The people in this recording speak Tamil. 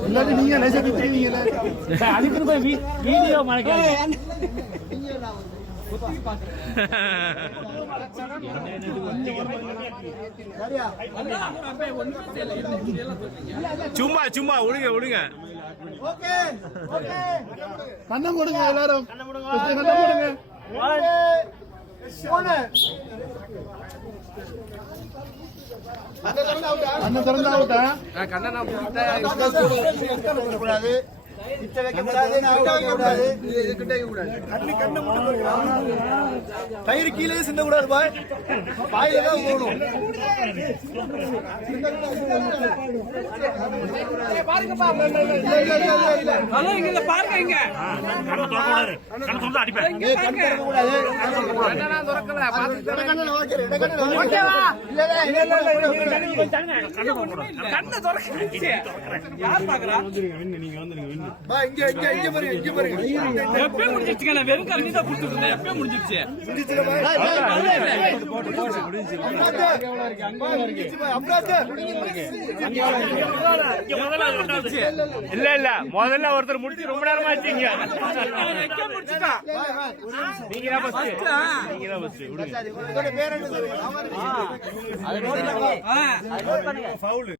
இல்லாட்டி நீங்க லேசா கிச்சிருவீங்கல்ல அதுக்குன்னு போய் வீ- வீடியோ மறைக்க சும்மா சும்மா விடுங்க விடுங்க கண்ணம் கொடுங்க எல்லாரும். கண்ணம் கொடுங்க கண்ணை திறந்தா விட்டா கூடாது கூடாது கூடாது கூடாது. கண்ணு கண்ணு தயிர் கீழே சிந்த கூடாது பாய். பாயில தான் போகணும். இங்க பாருங்க இங்க. கண்ணை இல்ல இல்ல முதல்ல ஒருத்தர் முடிச்சு ரொம்ப நேரமா ஆச்சுங்க நீங்க தான் நீங்க தான் பேர்